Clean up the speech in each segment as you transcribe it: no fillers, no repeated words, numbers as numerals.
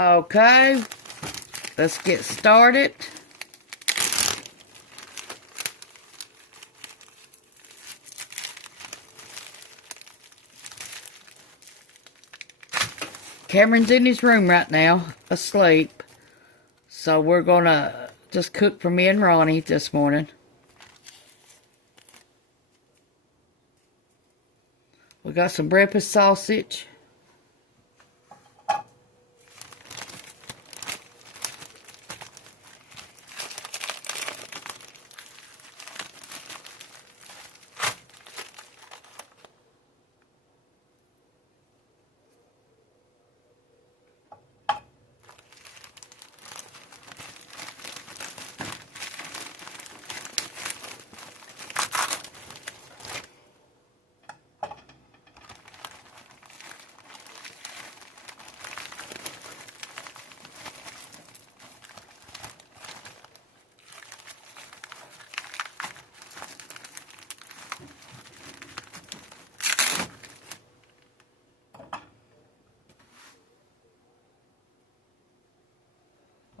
Okay, let's get started. Cameron's in his room right now, asleep. So we're gonna just cook for me and Ronnie this morning. We got some breakfast sausage.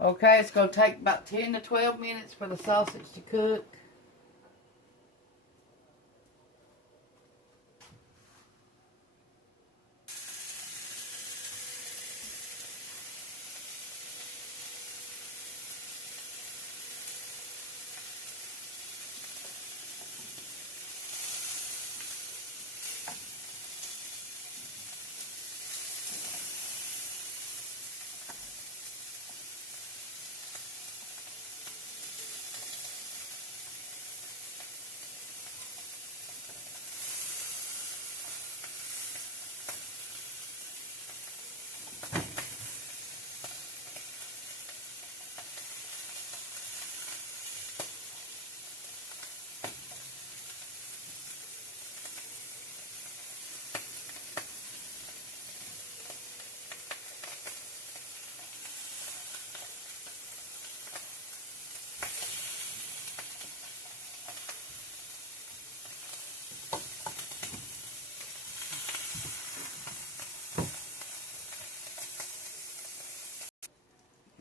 Okay, it's going to take about 10 to 12 minutes for the sausage to cook.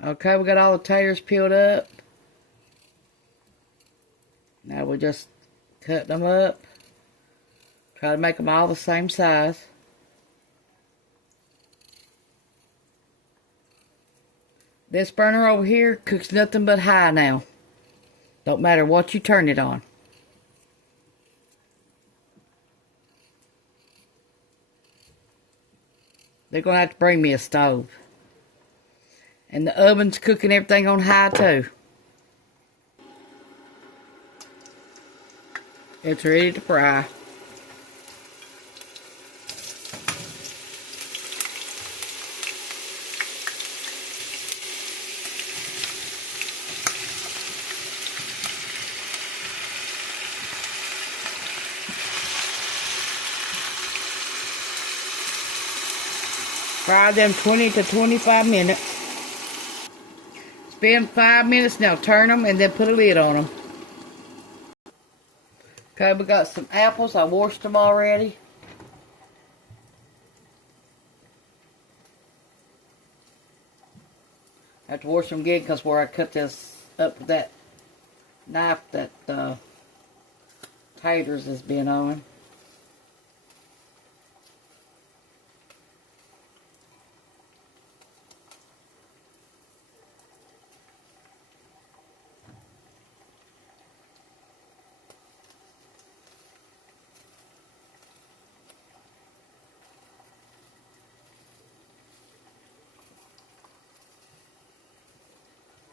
Okay, we got all the taters peeled up. Now we're just cutting them up. Try to make them all the same size. This burner over here cooks nothing but high now. Don't matter what you turn it on. They're going to have to bring me a stove. And the oven's cooking everything on high too. It's ready to fry. Fry them 20 to 25 minutes. Spend 5 minutes now. Turn them and then put a lid on them. Okay, we got some apples. I washed them already. I have to wash them again because where I cut this up with that knife that taters has been on.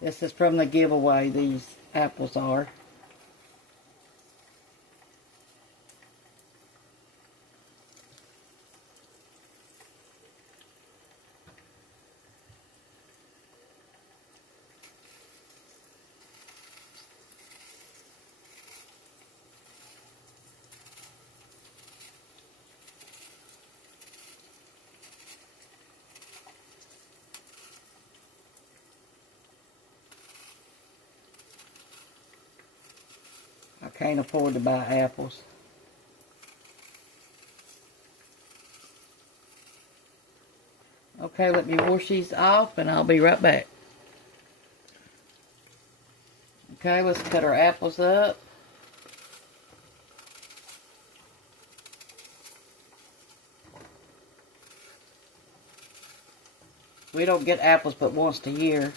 This is from the giveaway, these apples are. I can't afford to buy apples. Okay, let me wash these off and I'll be right back. Okay, let's cut our apples up. We don't get apples but once a year,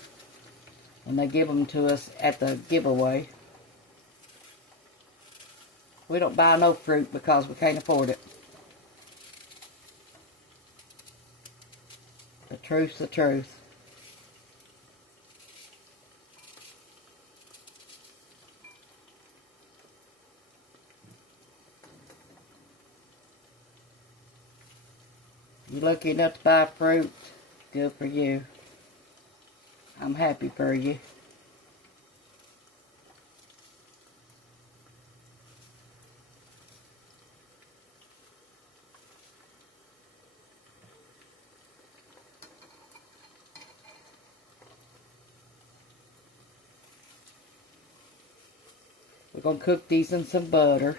and they give them to us at the giveaway. We don't buy no fruit because we can't afford it. The truth's the truth. You're lucky enough to buy fruit. Good for you. I'm happy for you. We're going to cook these in some butter.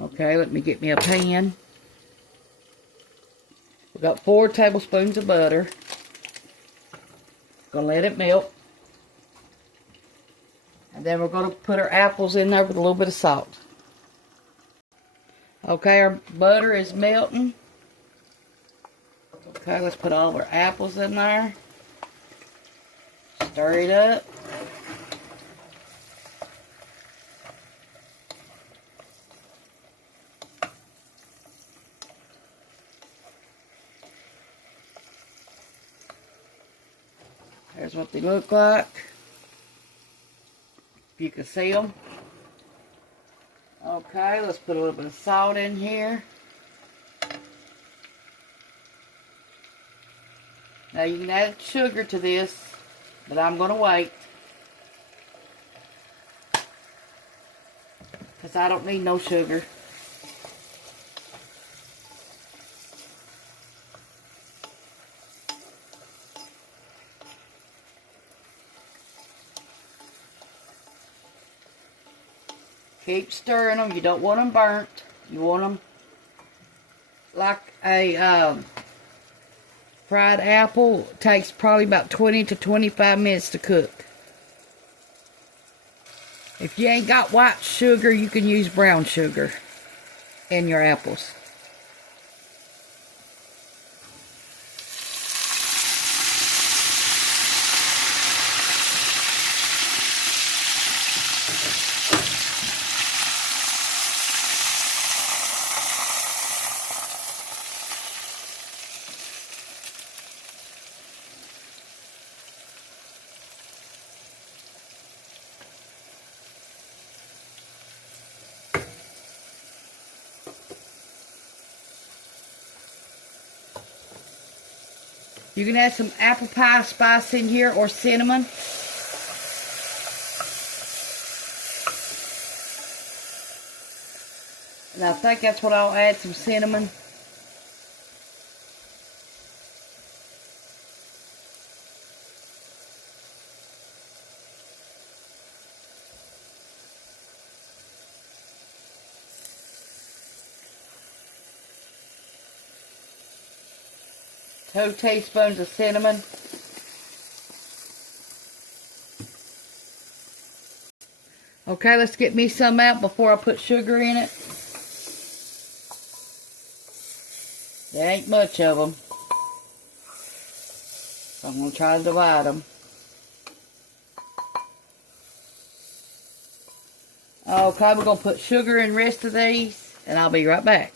Okay, let me get me a pan. We got 4 tablespoons of butter. Gonna let it melt. And then we're gonna put our apples in there with a little bit of salt. Okay, our butter is melting. Okay, let's put all of our apples in there. Stir it up. There's what they look like. If you can see them. Okay, let's put a little bit of salt in here. Now you can add sugar to this, but I'm going to wait. Because I don't need no sugar. Keep stirring them. You don't want them burnt. You want them like a fried apple. It takes probably about 20 to 25 minutes to cook. If you ain't got white sugar, you can use brown sugar in your apples. You can add some apple pie spice in here or cinnamon. And I think that's what I'll add, some cinnamon. Two teaspoons of cinnamon. Okay, let's get me some out before I put sugar in it. There ain't much of them. So I'm going to try to divide them. Okay, we're going to put sugar in the rest of these, and I'll be right back.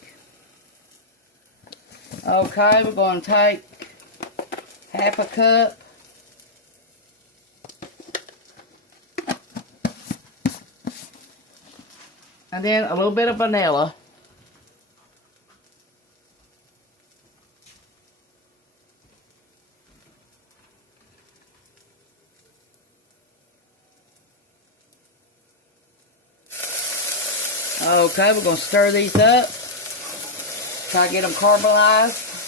Okay, we're going to take half a cup. And then a little bit of vanilla. Okay, we're going to stir these up. Try to get them caramelized.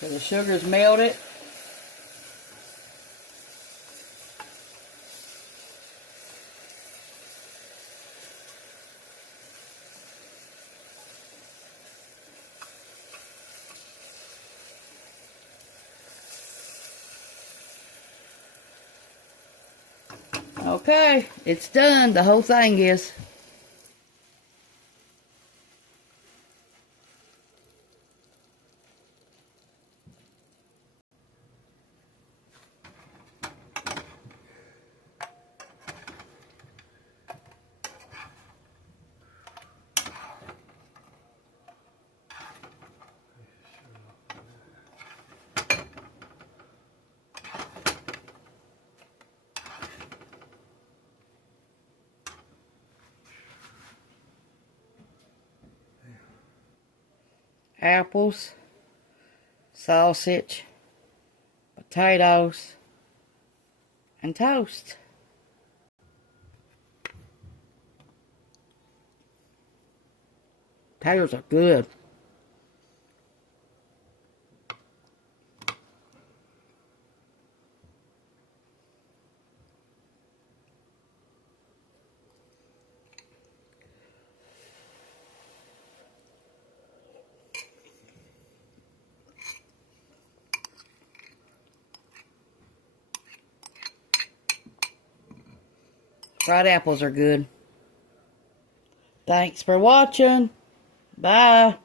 So the sugar's melted. Okay, it's done. The whole thing is. Apples, sausage, potatoes, and toast. Potatoes are good. Fried apples are good. Thanks for watching. Bye.